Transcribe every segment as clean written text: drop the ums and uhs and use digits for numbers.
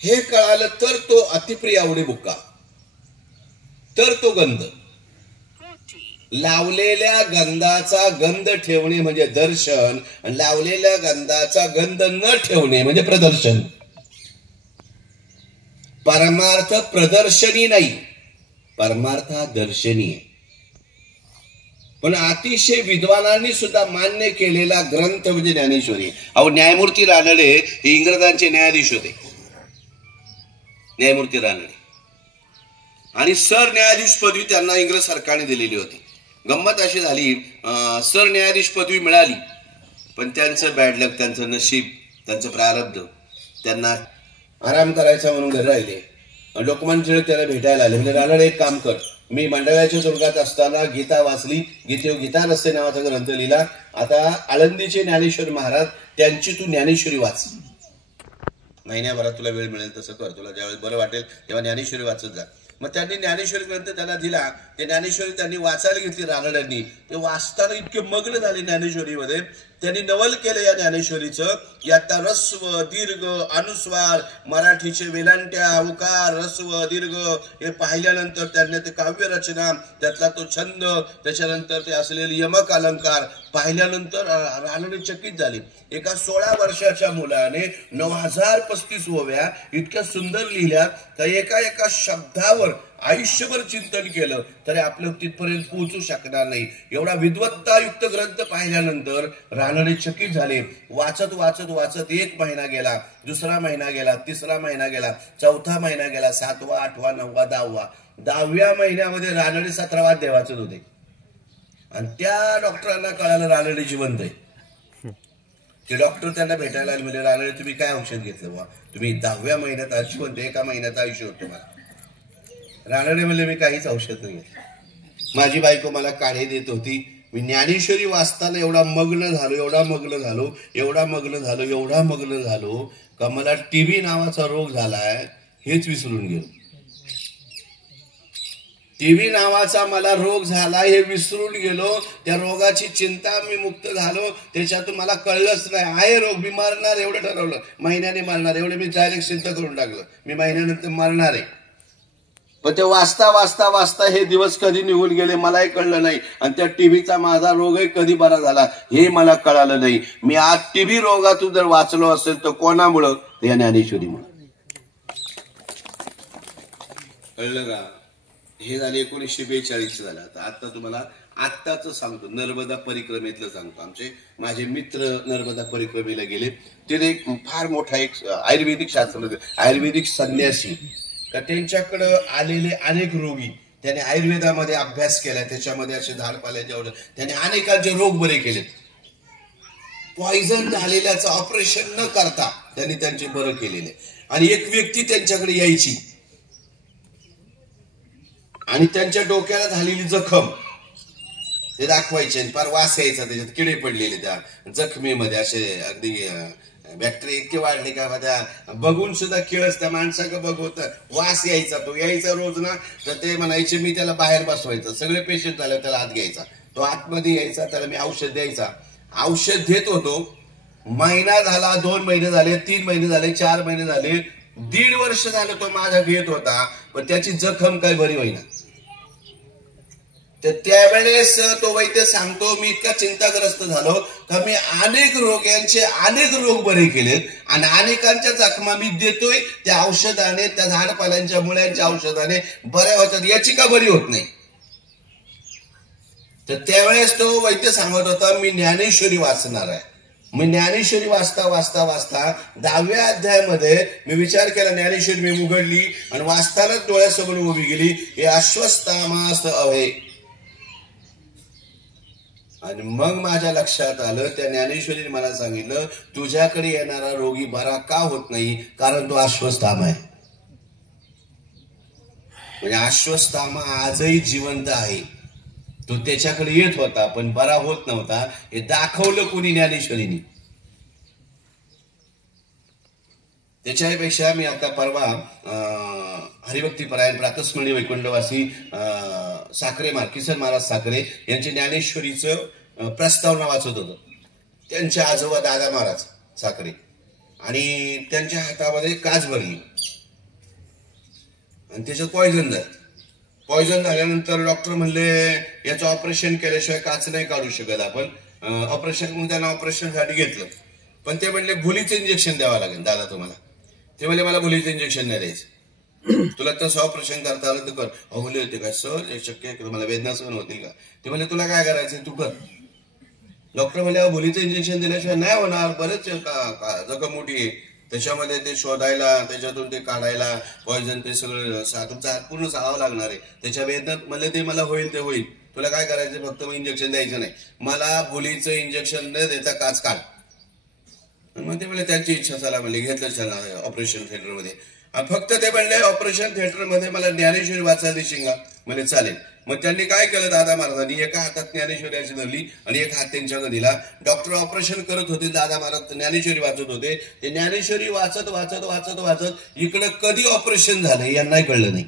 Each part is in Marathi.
हे कळालं तर तो अतिप्रिय आवडे बुक्का, तर तो गंध. लावलेल्या गंधाचा गंध ठेवणे म्हणजे दर्शन, आणि लावलेल्या गंधाचा गंध न ठेवणे म्हणजे प्रदर्शन. परमार्थ प्रदर्शनी नाही, परमार्थ हा दर्शनी आहे. पण अतिशय विद्वानांनी सुद्धा मान्य केलेला ग्रंथ म्हणजे ज्ञानेश्वरी. अहो, न्यायमूर्ती रानडे हे इंग्रजांचे न्यायाधीश होते, न्यायमूर्ती रानडे, आणि सरन्यायाधीश पदवी त्यांना इंग्रज सरकारने दिलेली होती. गंमत अशी झाली, सरन्यायाधीश पदवी मिळाली, पण त्यांचं बॅड लक, त्यांचं नशीब, त्यांचं प्रारब्ध, त्यांना आराम करायचा म्हणून घरी राहिले. लोकमान्य टिळक त्याला भेटायला आले, म्हणजे रानडे एक काम कर, मी मंडळाच्या तुरुंगात असताना गीता वाचली, गीता रस्ते नावाचा ग्रंथ लिहिला, आता आळंदीचे ज्ञानेश्वर महाराज त्यांची तू ज्ञानेश्वरी वाच, महिन्याभरात तुला वेळ मिळेल तसं कर, तुला ज्यावेळेस बरं वाटेल तेव्हा ज्ञानेश्वरी वाचत जा. मग त्यांनी ज्ञानेश्वरी ग्रंथ त्याला दिला, ते ज्ञानेश्वरी त्यांनी वाचायला घेतली रानड्यांनी. ते वाचताना इतके मग्न झाले ज्ञानेश्वरीमध्ये, त्यांनी नवल केलं या ज्ञानेश्वरीचं. यात रस्व दीर्घ अनुस्वार, मराठीचे वेलांट्या उकार रस्व दीर्घ हे पाहिल्यानंतर त्यांनी ते काव्य रचना, त्यातला तो छंद, त्याच्यानंतर ते असलेले यमक अलंकार पाहिल्यानंतर रानडे चकित झाले. एका 16 वर्षाच्या मुलाने 9035 ओव्या इतक्या सुंदर लिहिल्या, तर एका एका शब्दावर आयुष्यभर चिंतन केलं तरी आपलं तिथपर्यंत पोहोचू शकणार नाही. एवढा विद्वत्तायुक्त ग्रंथ पाहिल्यानंतर रानडे चकित झाले. वाचत वाचत वाचत 1 महिना गेला, 2रा महिना गेला, 3रा महिना गेला, 4था महिना गेला, 7वा, 8वा, 9वा, 10वा. 10व्या महिन्यामध्ये रानडे 17वा अध्याय वाचत होते, आणि त्या डॉक्टरांना कळालं रानडे जिवंत आहे. ते डॉक्टर त्यांना भेटायला आले, म्हणजे रानडे तुम्ही काय औषध घेतलं बा, तुम्ही 10व्या महिन्यात जिवंत, 1 महिन्यात आयुष्य होतं मला. रानडे म्हणले मी काहीच औषध नाही घेतलं, माझी बायको मला काढे देत होती, मी ज्ञानेश्वरी वाचताना एवढा मग्न झालो, एवढा मग्न झालो, एवढा मग्न झालो, एवढा मग्न झालो का मला टीबी नावाचा रोग झालाय हेच विसरून गेलो. टीबी नावाचा मला रोग झाला हे विसरून गेलो, त्या रोगाची चिंता मी मुक्त झालो, त्याच्यातून मला कळलंच नाही आहे रोग, मी मरणार एवढं ठरवलं, महिन्याने मरणार एवढं मी डायरेक्ट सिद्ध करून टाकलं, मी महिन्यानंतर मरणार आहे. पण ते वाचता वाचता वाचता हे दिवस कधी निघून गेले मलाही कळलं नाही, आणि त्या टीबीचा माझा रोगही कधी बरा झाला हे मला कळालं नाही. मी आज टीबी रोगातून जर वाचलो असेल तर कोणामुळं, या ज्ञानेश्वरीमुळं. कळलं का? हे झाले 1942 झालं. आता तुम्हाला आत्ताच सांगतो, नर्मदा परिक्रमेतलं सांगतो. माझे मित्र नर्मदा परिक्रमेला गेले, तिथे एक फार मोठा एक आयुर्वेदिक शास्त्र, आयुर्वेदिक संन्यासी, तर त्यांच्याकडं आलेले अनेक रोगी, त्याने आयुर्वेदामध्ये अभ्यास केला, त्याच्यामध्ये असे झाडपाल्याचे औषध, त्याने अनेकांचे रोग बरे केलेत. पॉइझन झालेल्याचं ऑपरेशन न करता त्यांनी त्यांचे बरं केलेले. आणि एक व्यक्ती त्यांच्याकडे यायची आणि त्यांच्या डोक्याला झालेली जखम ते दाखवायचे, फार वास यायचा, त्याच्यात किडे पडलेले त्या जखमेमध्ये, असे अगदी बॅक्टेरिया इतके वाढले का त्या बघून सुद्धा किळस त्या माणसाकडे बघवत वास यायचा, तो यायचा रोज ना, तर ते म्हणायचे मी त्याला बाहेर बसवायचं, सगळे पेशंट झाले त्याला आत घ्यायचा, तो आतमध्ये यायचा, त्याला मी औषध द्यायचा, औषध देत होतो. महिना झाला, 2 महिने झाले, 3 महिने झाले, 4 महिने झाले, 1.5 वर्ष झालं तो माझा घेत होता, पण त्याची जखम काही बरी होईना. तर त्यावेळेस तो वैद्य सांगतो, मी इतका चिंताग्रस्त झालो का मी अनेक रोग्यांचे अनेक रोग बरे केलेत, आणि अनेकांच्या जखमा मी देतोय त्या औषधाने, त्या झाडपाल्यांच्या मुळ्यांच्या औषधाने बऱ्या होतात, याची का बरी होत नाही. तर त्यावेळेस तो वैद्य सांगत होता मी ज्ञानेश्वरी वाचणार आहे. मी ज्ञानेश्वरी वाचता वाचता वाचता 10व्या अध्यायामध्ये मी विचार केला, ज्ञानेश्वरी मी उघडली आणि वाचतानाच डोळ्यासमोर उभी गेली, हे अश्वत्थामास अभय. आणि मग माझ्या लक्षात आलं, त्या ज्ञानेश्वरीने मला सांगितलं तुझ्याकडे येणारा रोगी बरा का होत नाही, कारण तो अश्वत्थामा आहे. म्हणजे अश्वत्थामा आजही जिवंत आहे, तो त्याच्याकडे येत होता पण बरा होत नव्हता, हे दाखवलं कोणी, ज्ञानेश्वरीने. त्याच्यापेक्षा मी आता परवा हरिभक्तीपरायण प्रातस्मरणी वैकुंठवासी साखरे किसन महाराज साखरे यांचे ज्ञानेश्वरीचं प्रस्तावना वाचत होतो. त्यांचे आजोबा दादा महाराज साखरे, आणि त्यांच्या हातामध्ये काच भरली, आणि त्याच्यात पॉयझन झालं. पॉयझन झाल्यानंतर डॉक्टर म्हणले याचं ऑपरेशन केल्याशिवाय काच नाही काढू शकत आपण. ऑपरेशन म्हणून त्यांना ऑपरेशनसाठी घेतलं. पण ते म्हणले भुलीचं इंजेक्शन द्यावं लागेल दादा तुम्हाला. ते म्हणले मला भुलीचं इंजेक्शन नाही द्यायचं, तुला तसं ऑपरेशन करता आलं तर कर. अहो मुली होते काय सर शक्य आहे तुम्हाला वेदना सहन होतील का? ते म्हणले तुला काय करायचं तू कर. डॉक्टर म्हणले भुलीचं इंजेक्शन दिल्याशिवाय नाही होणार, बरेच जखम मोठी आहे, त्याच्यामध्ये ते शोधायला त्याच्यातून ते काढायला पॉयझन ते सगळं तुमचा हात पूर्ण चालावं लागणार आहे. त्याच्या वेदनात म्हणले ते मला होईल ते होईल, तुला काय करायचं फक्त मग इंजेक्शन द्यायचं नाही, मला भुलीचं इंजेक्शन न देता काच काढ. मग ते म्हणले त्यांची इच्छा झाला म्हणले घेतलं त्यांना ऑपरेशन थिएटरमध्ये. फक्त ते म्हणले ऑपरेशन थिएटरमध्ये मला ज्ञानेश्वरी वाचायला देशील का? म्हणजे चालेल. मग त्यांनी काय केलं दादा महाराजांनी, एका हातात ज्ञानेश्वरी अशी धरली आणि एक हात त्यांच्याकडे दिला. डॉक्टर ऑपरेशन करत होते, दादा महाराज ज्ञानेश्वरी वाचत होते. ते ज्ञानेश्वरी वाचत वाचत वाचत वाचत इकडं कधी ऑपरेशन झालं यांनाही कळलं नाही.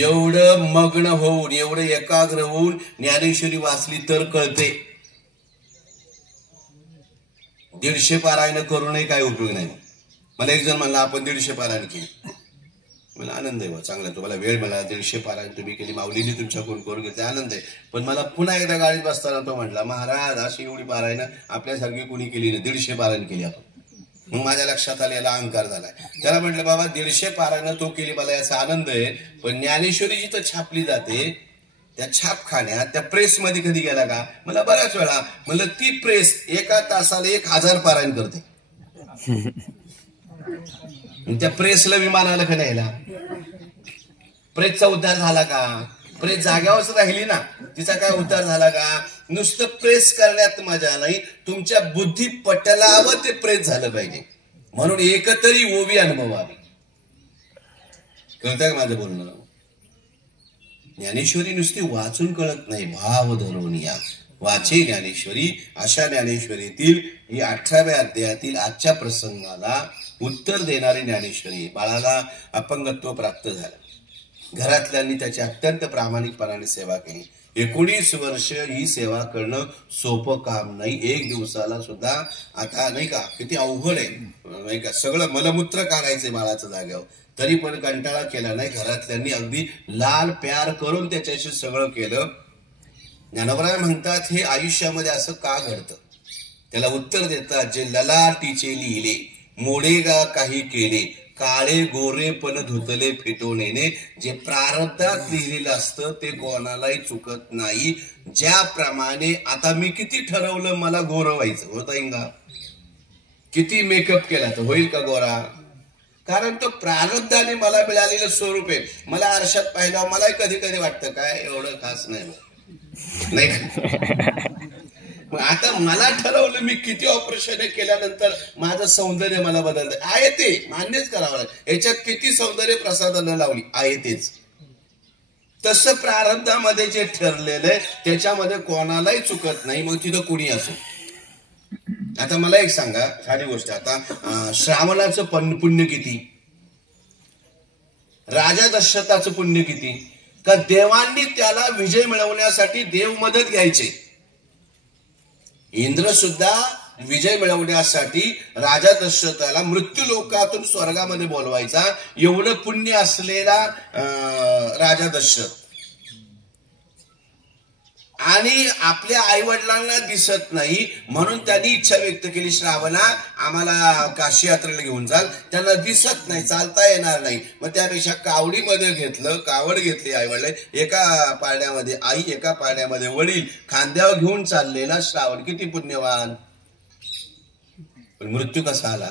एवढं मग्न होऊन एवढं एकाग्र होऊन ज्ञानेश्वरी वाचली तर कळते. 150 पारायण करूनही काय उपयोग नाही. मला एक जण म्हणला आपण 150 पारायण केली. मला आनंद आहे, चांगला तुम्हाला वेळ मिळाला, 150 पारायण तुम्ही केली, माऊलीने तुमच्याकडून करून घेतले, आनंद आहे. पण मला पुन्हा एकदा गाडीत बसताना तो म्हटला महाराज अशी एवढी पारायण आपल्यासारखी कोणी केली नाही, 150 पारायण केली आपण. मग माझ्या लक्षात आले याला अहंकार झालाय. त्याला म्हटलं बाबा 150 पारायण तो केली मला याचा आनंद आहे, पण ज्ञानेश्वरी जिथं छापली जाते त्या छापखान्यात त्या प्रेसमध्ये कधी गेला का? मला बऱ्याच वेळा म्हणलं ती प्रेस एका तासाला 1000 पारायण करते. त्या प्रेसला विमान आलं का न्यायला? प्रेसचा उद्धार झाला का? प्रेस जाग्यावरच राहिली ना, तिचा काय उद्धार झाला का? नुसतं प्रेस करण्यात मजा नाही, तुमच्या बुद्धी पटलावर ते प्रेस झालं पाहिजे. म्हणून एकतरी ओवी अनुभवावी. कळतंय का माझं बोलणं? ज्ञानेश्वरी नुसती वाचून कळत नाही, भाव धरून या वाचे ज्ञानेश्वरी. अशा ज्ञानेश्वरीतील ही 18व्या अध्यायातील आजच्या प्रसंगाला उत्तर देणारी ज्ञानेश्वरी. बाळाला अपंगत्व प्राप्त झालं, घरातल्यांनी त्याची अत्यंत प्रामाणिकपणाने सेवा केली. 19 वर्ष ही सेवा करणं सोपं काम नाही. एक दिवसाला सुद्धा आता नाही का किती अवघड आहे नाही का, सगळं मलमूत्र काढायचंय बाळाच्या जाग्यावर, तरी पण कंटाळा केला नाही. घरातल्यांनी अगदी लाल प्यार करून त्याच्याशी सगळं केलं. ज्ञानोबराय म्हणतात हे आयुष्यामध्ये असं का घडतं? त्याला उत्तर देतात, जे ललाटीचे लिहिले मोडेगा काही केले, काळे गोरे पण धुतले फिटवणे. जे प्रारब्धात लिहिलेलं असतं ते कोणालाही चुकत नाही. ज्याप्रमाणे आता मी किती ठरवलं मला गोरं व्हायचं, होता इंगा किती मेकअप केला तर होईल का गोरा? कारण तो प्रारब्धाने मला मिळालेलं स्वरूप आहे. मला आरशात पाहिलं मलाही कधी कधी वाटतं काय एवढं खास नाही मग आता मला ठरवलं मी किती ऑपरेशन केल्यानंतर माझं सौंदर्य मला बदलतं आहे, ते मान्यच करावं लागेल. याच्यात किती सौंदर्य प्रसाधनं लावली आहे तेच. तसं प्रारब्धामध्ये जे ठरलेलं आहे त्याच्यामध्ये कोणालाही चुकत नाही, मग तिथं कुणी असो. आता मला एक सांगा साधी गोष्ट, आता श्रावणाचं पुण्य किती, राजा दशरथाचं पुण्य किती? का देवांनी त्याला विजय मिळवण्यासाठी देव मदत घ्यायचे. इंद्र सुद्धा विजय मिळवण्यासाठी राजा दशरथाला मृत्यू लोकातून स्वर्गामध्ये बोलवायचा, एवढं पुण्य असलेला राजा दशरथ. आणि आपल्या आईवडिलांना दिसत नाही म्हणून त्यांनी इच्छा व्यक्त केली, श्रावणा आम्हाला काशी यात्रेला घेऊन चाल. त्यांना दिसत नाही, चालता येणार नाही, मग त्यापेक्षा कावडीमध्ये घेतलं, कावड घेतली आईवडिला, एका पाळण्यामध्ये आई एका पाळण्यामध्ये वडील, खांद्यावर घेऊन चाललेला श्रावण किती पुण्यवान. पण मृत्यू कसा आला?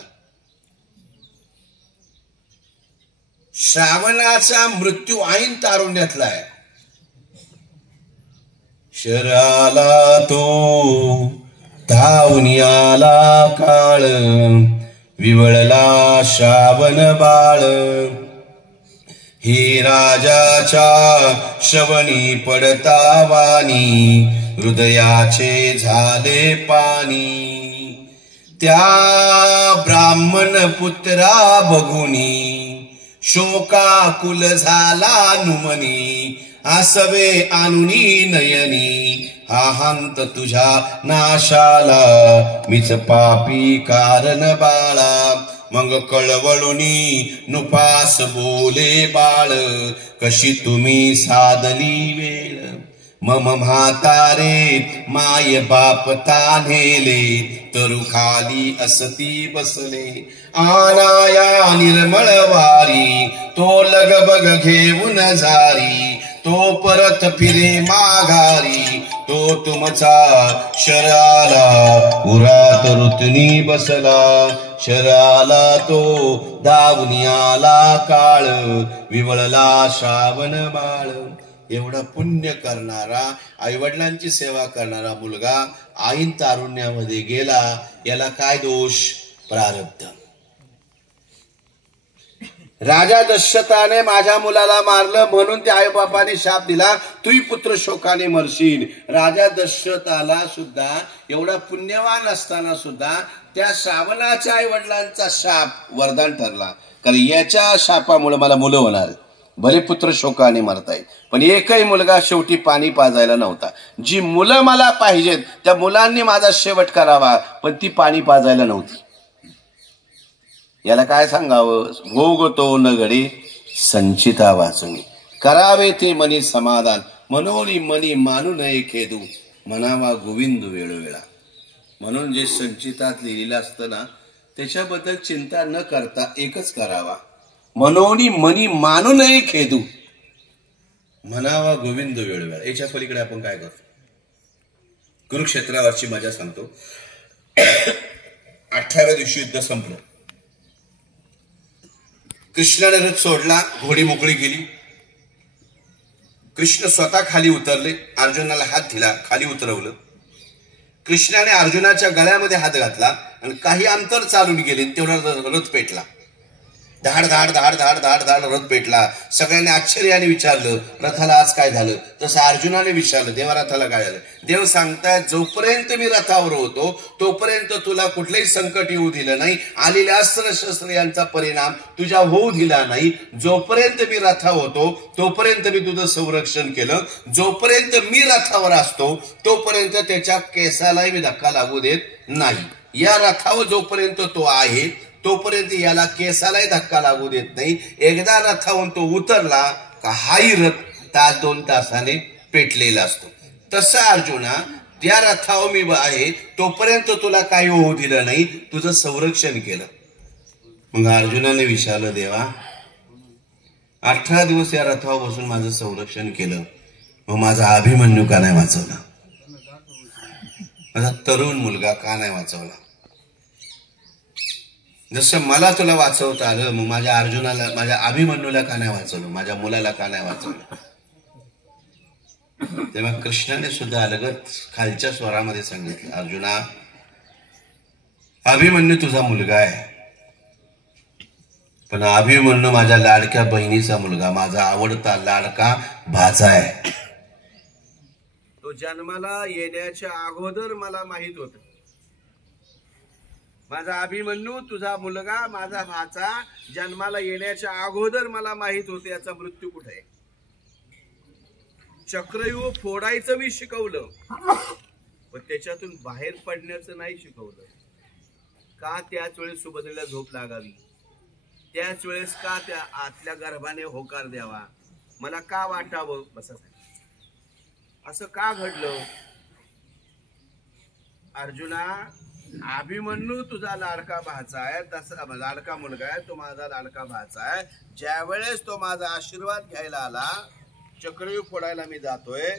श्रावणाचा मृत्यू ऐन तारुण्यातला आहे. शराला तो धावून आला काळ, विवळला श्रावण बाळ. हे राजाच्या श्रवणी पडता वाणी, हृदयाचे झाले पाणी. त्या ब्राह्मण पुत्रा बघुनी, शोकाकुल झाला नुमनी. आसवे आणुनी नयनी, हा हंत तुझ्या नाशाला, मीच पापी कारण बाळा. मग कळवळुनी नुपास बोले बाळ, कशी तुम्ही साधली वेळ. मम म्हातारे माय बाप तान्हेले, तरु खाली असती बसले. आनाया निर्मळ वारी, तो लगबग घेऊन जारी. तो परत फिरे माघारी, तो तुमचा शराला उरात ऋतनी बसला. शराला तो दावणी आला काळ, विवळला श्रावण बाळ. एवढा पुण्य करणारा, आईवडिलांची सेवा करणारा मुलगा आईन तारुण्यामध्ये गेला, याला काय दोष? प्रारब्ध. राजा दशरथाने माझ्या मुलाला मारलं म्हणून त्या आईबापाने शाप दिला, तुही पुत्र शोकाने मरशील. राजा दशरथाला सुद्धा एवढा पुण्यवान असताना सुद्धा त्या श्रावणाच्या आईवडिलांचा शाप वरदान ठरला, कारण याच्या शापामुळे मला मुलं होणार. भले पुत्र शोकाने मरताय, पण एकही मुलगा शेवटी पाणी पाजायला नव्हता. जी मुलं मला पाहिजेत त्या मुलांनी माझा शेवट करावा, पण ती पाणी पाजायला नव्हती. याला काय सांगावं? भोगतो न घडे संचिता वाचुनी, करावे ते मनी समाधान. मनोनी मनी मानू नये खेदू, म्हणावा गोविंद वेळोवेळा. म्हणून जे संचितात लिहिलेलं असतं ना, त्याच्याबद्दल चिंता न करता एकच करावा, मनोनी मनी मानू नये खेदू, म्हणावा गोविंद वेळोवेळा. याच्या पलीकडे आपण काय करतो? कुरुक्षेत्रावरची मजा सांगतो. 18व्या दिवशी युद्ध संपलं. कृष्णाने रथ सोडला, घोडी मोकळी केली. कृष्ण स्वतः खाली उतरले, अर्जुनाला हात दिला, खाली उतरवलं. कृष्णाने अर्जुनाच्या गळ्यामध्ये हात घातला आणि काही अंतर चालून गेले, तेवढा रथ पेटला. धाड धाड धाड धाड धाड धाड रथ पेटला. सगळ्यांनी आश्चर्याने विचारलं, रथाला आज काय झालं? तसं अर्जुनाने विचारलं, देवा रथाला काय झालं? देव सांगतायत, जोपर्यंत मी रथावर होतो तोपर्यंत तुला कुठलंही संकट येऊ दिलं नाही, आलेल्या अस्त्र शस्त्र यांचा परिणाम तुझ्या होऊ दिला नाही. जोपर्यंत मी रथावर होतो तोपर्यंत मी तुझं संरक्षण केलं. जोपर्यंत मी रथावर असतो तोपर्यंत त्याच्या केसालाही मी धक्का लागू देत नाही. या रथावर जोपर्यंत तो आहे तोपर्यंत याला केसालाही धक्का लागू देत नाही. एकदा रथावरून तो उतरला का हाही रथ तास 2 तासाने पेटलेला असतो. तसं अर्जुना, त्या रथावर मी आहे तोपर्यंत तुला काही होऊ दिलं नाही, तुझं संरक्षण केलं. मग अर्जुनाने विचारलं, देवा 18 दिवस या रथावर बसून माझं संरक्षण केलं, मग माझा अभिमन्यू का नाही वाचवला? माझा तरुण मुलगा का नाही वाचवला? जसं मला तुला वाचवता आलं, मग माझ्या अर्जुनाला, माझ्या अभिमन्यूला का नाही वाचवलं? माझ्या मुलाला का नाही वाचवलं? तेव्हा कृष्णाने सुद्धा अलगत खालच्या स्वरामध्ये सांगितलं, अर्जुना अभिमन्यू तुझा मुलगा आहे, पण अभिमन्यू माझ्या लाडक्या बहिणीचा मुलगा, माझा आवडता लाडका भाचा आहे. तो जन्माला येण्याच्या अगोदर मला माहित होत, माझा अभिमन्यू तुझा मुलगा, माझा भाचा जन्माला येण्याच्या अगोदर मला माहित होते याचा मृत्यू कुठे आहे. चक्रव्यूह फोडायचं मी शिकवलं, पण त्याच्यातून बाहेर पडण्याचं नाही शिकवलं. का? त्याच वेळेस सुभद्रेला झोप लागावी, त्याच वेळेस का त्या आतल्या गर्भाने होकार द्यावा, मला का वाटावं बसा, असं का घडलं? अर्जुना, अभिमन्यू तुझा लाडका भाचा आहे, तसा लाडका मुलगा आहे, तो माझा लाडका भाचा आहे. ज्या वेळेस तो माझा आशीर्वाद घ्यायला आला, चक्रव्यूह फोडायला मी जातोय,